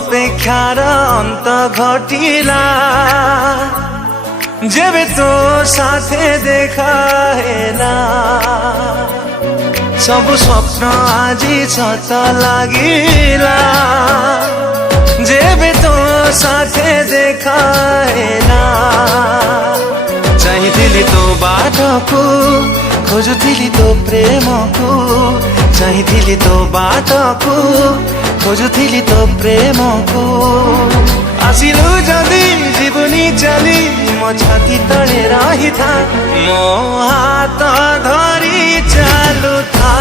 अपेक्षार अंत घटिला जेबे तो साथे देखा हेला सब स्वप्न आजी सत लागिला जेबे तो साथे देखा हेला चाहिथिली तो बाटको खोजुथिली तो प्रेमको चाहिथिली तो बाटको खोजुथिली तो प्रेमको आसिलु जदि जीवनी चली मो छाती तले रही था मो हाथ धरी चालू था।